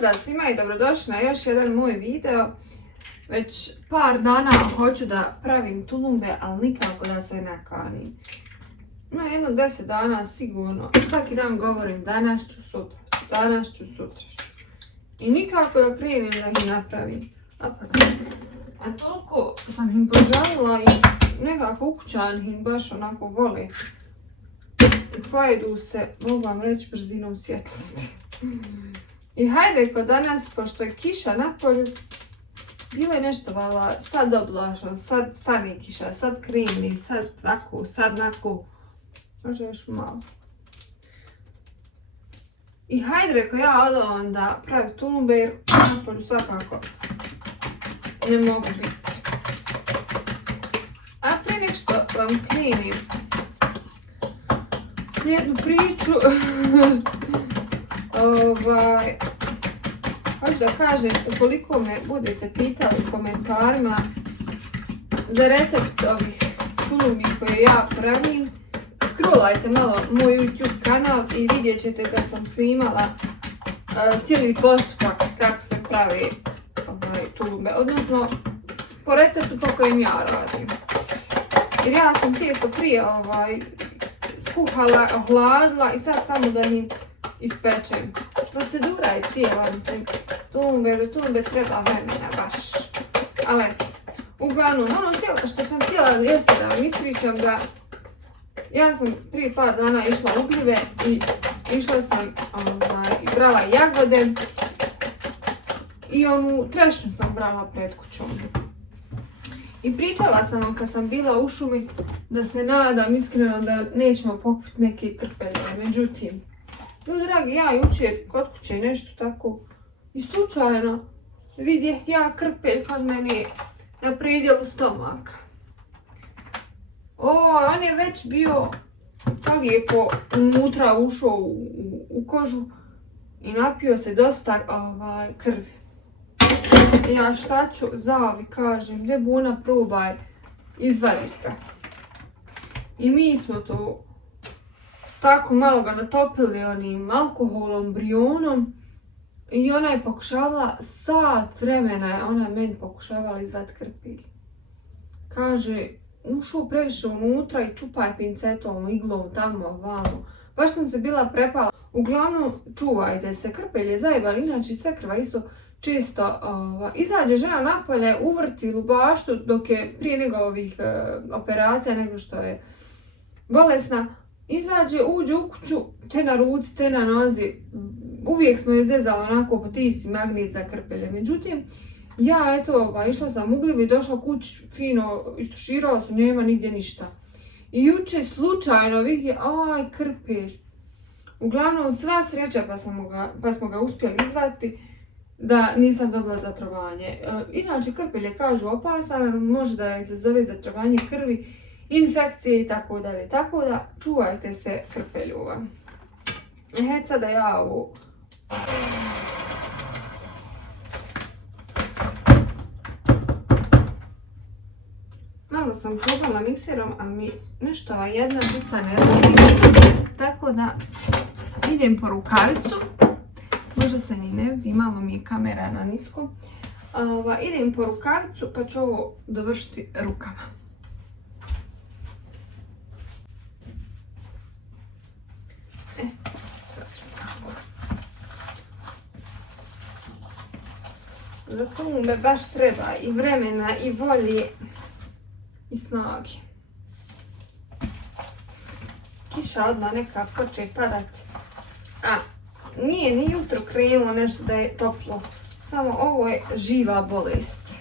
Pozdrav svima i dobrodošli na još jedan moj video. Već par dana hoću da pravim tulumbe, ali nikako da se nakanim. No, jedno 10 dana sigurno. Svaki dan govorim danas ću, sutra ću, danas ću, sutra ću. I nikako da krenem da ih napravim. A toliko sam im požalila i nekako ukućan im baš onako vole. I pojedu se, mogu vam reći, brzinom svjetlosti. I hajde kod danas, pošto je kiša na polju, bilo je nešto vala, sad oblažno, sad stane kiša, sad kreni, sad tako, sad nako. Može još malo. I hajde reko ja odam onda praviti tulumbe jer na polju svakako ne mogu biti. A prije nek što vam krenim jednu priču, hoću da kažem, ukoliko me budete pitali u komentarima za recept ovih tulumbi koje ja pravim, scrollajte malo moj YouTube kanal i vidjet ćete da sam snimala cijeli postupak kako se pravi tulumbe, odnosno po receptu po kojem ja radim. Jer ja sam tijesto prije skuhala, ohladila i sad samo da im ispečem. Procedura je cijela, mislim, tulumbe treba vremena baš. Ali, uglavnom, ono što sam htjela jeste da vam ispričam da ja sam prije par dana išla u gljive i išla sam i brala jagode i onu trešnju sam brala pred kućom. I pričala sam vam kad sam bila u šumi da se nadam iskreno da nećemo pokupiti neke krpelje. Međutim, ljudi dragi, ja jučer kod kuće nešto tako i slučajno vidjet ja krpelj kod mene na predjelu stomaka. On je već bio lijepo unutra ušao u kožu i napio se dosta krvi. Ja šta ću, Zavi kažem, gdje Buna probaj izvadit ga. I mi smo to tako malo ga natopili onim alkoholom, brionom i ona je pokušavala, sat vremena ona je meni pokušavala izvadit krpelj. Kaže, ušao previše unutra i čupaj pincetom, iglom, tamo, vamo. Baš sam se bila prepala. Uglavnom, čuvajte se, krpelj je zajeban, inače sve krva isto često izađe žena napolje, uvrti lubaštu dok je prije nego ovih operacija, nego što je bolesna, izađe, uđe u kuću, te na ruci, te na nozi. Uvijek smo je zezali onako, potisci magnet za krpelje. Međutim, ja išla sam u gljivi, došla kući, fino, istuširala su, nema nigdje ništa. I jučer slučajno vidje, krpelj. Uglavnom, sva sreća pa smo ga uspjeli izvaditi da nisam dobila zatrovanje. Inače, krpelj je, kažu, opasan, može da izazove zatrovanje krvi, infekcije i tako dalje. Tako da, čuvajte se krpeljova. Sada ja ovo malo sam probala mikserom, ali mi nešto ova jedna žica ne radi. Tako da idem po rukavicu. Možda se ni ne vidi, malo mi je kamera na niskom. Idem po rukavicu pa ću ovo dovršiti rukama. Za tulumbe baš treba i vremena i volje i snage. Kiša odmah neka počne padat. Nije ni jutro krenulo nešto da je toplo. Samo ovo je živa bolest.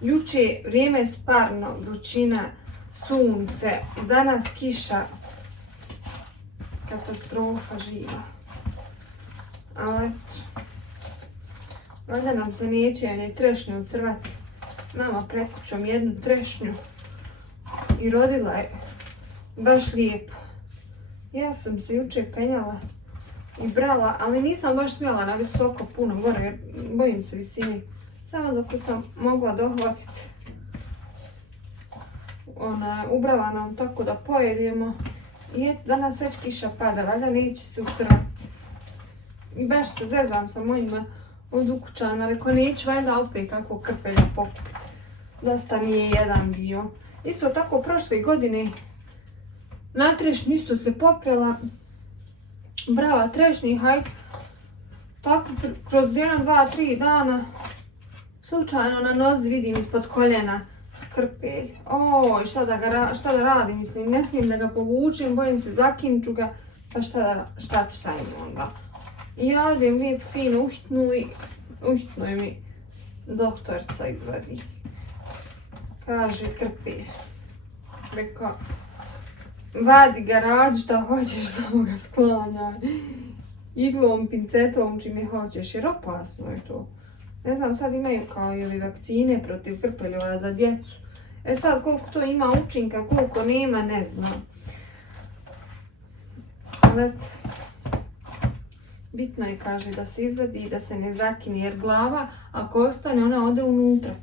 Juče vrijeme je sparno, vrućina, sunce, danas kiša. Katastrofa živa. Ali eto. Valjda nam se neće ni trešnju ucrvati. Mama pred kućom jednu trešnju i rodila je baš lijepo. Ja sam se jučer penjala i brala, ali nisam baš smjela na visoko puno gore jer bojim se visine. Samo dok sam mogla dohvatiti. Ubrala nam tako da pojedemo. I danas već kiša pada, valjda neće se ucrvati. I baš se zezam sa mojima od ukućana. Rekao, neću valjda opet kako krpelja pokupiti. Dosta mi je jedan bio. Isto tako prošle godine na trešnju isto se popela. Brala trešnji, hajde. Tako kroz 1, 2, 3 dana slučajno na nozi vidim ispod koljena krpelj. Oj, šta da radim, mislim, ne smijem da ga povučem, bojim se zakinču ga, pa šta ću sa njim onda. I ja odem lijep fino uhitnu mi doktorica izvadi. Kaže krpelj. Rekao, vadi ga, radi šta hoćeš, samo ga sklanjaj. Iglom, pincetom, čime hoćeš, jer opasno je to. Ne znam, sad imaju kao i ove vakcine protiv krpeljova za djecu. E sad, koliko to ima učinka, koliko nema, ne znam. Ali bitno je, kaže, da se izvadi i da se ne zakine, jer glava, ako ostane, ona ode unutra.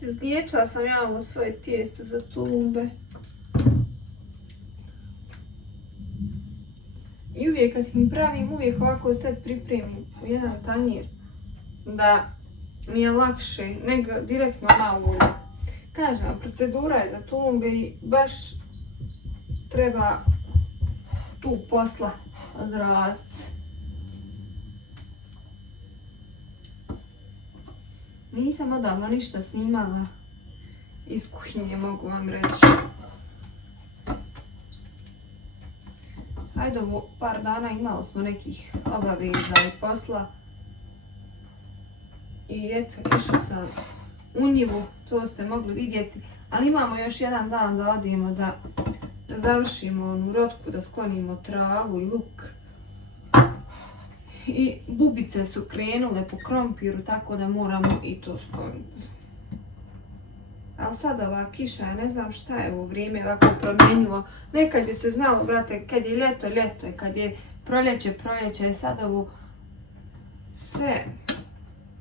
Izliječila sam ja ovo svoje tijesto za tulumbe. I uvijek kad im pravim, uvijek ovako sve pripremim u jedan tanjir. Da mi je lakše nego direktno na ulju. Kažem, procedura je za tulumbe i baš treba tu posla odraditi. Nisam odavno ništa snimala iz kuhinje, mogu vam reći. Ajde, ovo par dana imali smo nekih obaveza i posla. I eto, išli sam u njivu, to ste mogli vidjeti. Ali imamo još jedan dan da odemo da završimo onu rotku, da sklonimo travu i luk. I bubice su krenule po krompiru, tako da moramo i to skloniti. Ali sad ova kiša, ne znam šta je ovo vrijeme ovako promjenjivo. Nekad je se znalo, brate, kad je ljeto, ljeto je, kad je proljeće, proljeće je. Sad ovo sve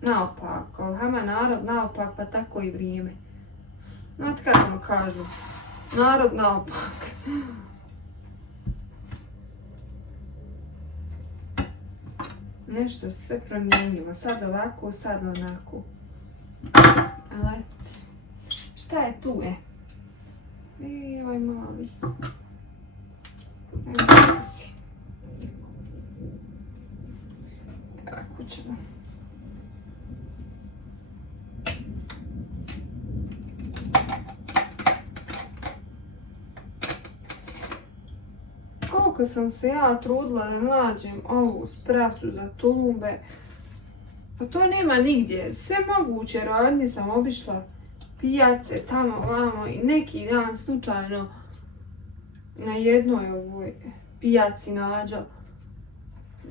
naopako. Hama narod naopak, pa tako i vrijeme. Znate kako vam kažu, narod naopak. Nešto sve promjenjivo, sad ovako, sad onako. Ali šta je tu je? Ovaj mali. Evo si. Ovako ćemo. Koliko sam se ja trudila da nađem ovu spratu za tulumbe, pa to nema nigdje. Sve moguće radnje sam obišla, pijace, tamo, vamo i neki dan slučajno na jednoj ovoj pijaci nađa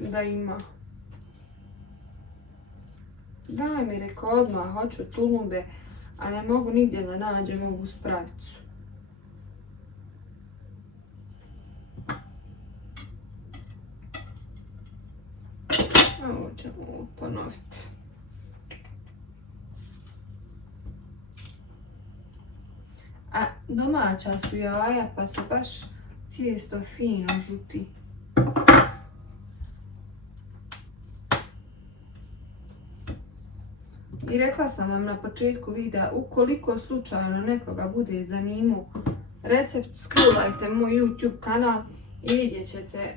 da ima. Daj mi, rekao, odmah hoću tulumbe, a ne mogu nigdje da nađem ovu spraticu. Ovo ćemo ponoviti. A domaća su jaja, pa se baš tijesto fino žuti. I rekla sam vam na početku videa, ukoliko slučajno nekoga bude zanimao recept, scrollajte moj YouTube kanal i vidjet ćete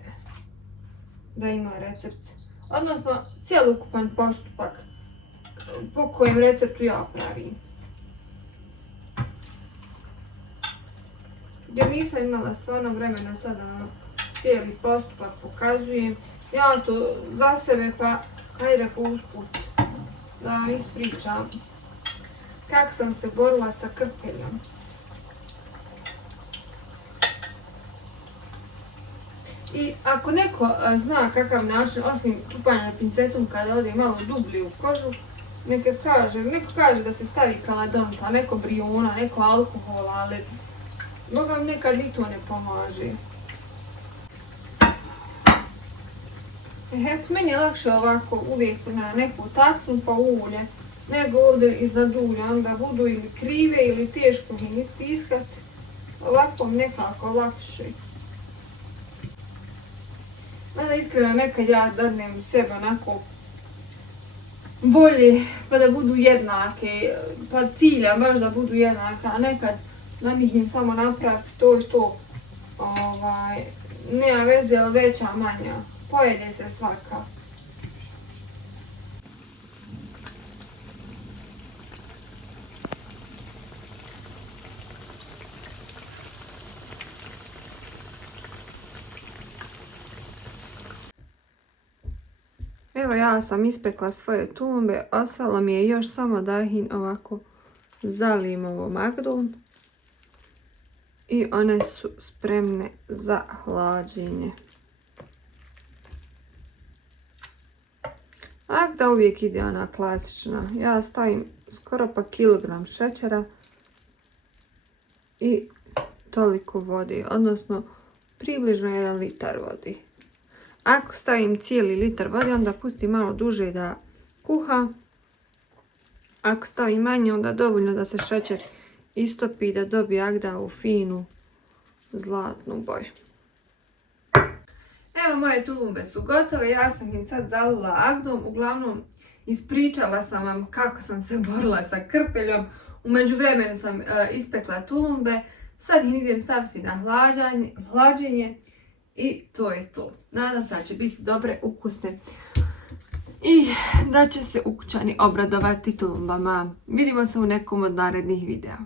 da ima recept. Odnosno, cjelokupan postupak po kojem receptu ja pravim. Jer nisam imala stvarno vremena sada da cijeli postupak pokazujem. Ja to za sebe, pa hajde usput da vam ispričam kako sam se borila sa krpeljom. I ako neko zna kakav način, osim čupanja pincetom kada ode malo dublje u kožu, neko kaže da se stavi kaladonka, neko briona, neko alkohola, ali Boga mi nekad i to ne pomaže. Eto, meni je lakše ovako uvijek na neku tacnu pa ulje, nego ovdje iznad ulja, onda budu ili krive ili teško mi istiskat. ovako nekako lakše. Mada iskreno nekad ja dadnem sebe onako volje pa da budu jednake, pa cilja baš da budu jednake, a nekad namihnem samo napraviti to i to. Nema veze, ali veća, manja. Pojede se svaka. Evo ja sam ispekla svoje tulumbe, ostalo mi je još samo da ih ovako zalijem ovom Magdom i one su spremne za hlađenje. Magda uvijek ide ona klasična, ja stavim skoro pa kilogram šećera i toliko vode, odnosno približno 1 litar vode. Ako stavim cijeli litar vode, onda pustim malo duže da kuha. Ako stavim manje, onda dovoljno da se šećer istopi i da dobije Agdavu finu zlatnu boju. Evo, moje tulumbe su gotove, ja sam im sad zalila Agdom. Uglavnom, ispričala sam vam kako sam se borila sa krpeljom. U međuvremenu sam ispekla tulumbe, sad ih idem staviti na hlađenje. I to je to. Nadam se da će biti dobre, ukusne i da će se ukućani obradovati tulumbama. Vidimo se u nekom od narednih videa.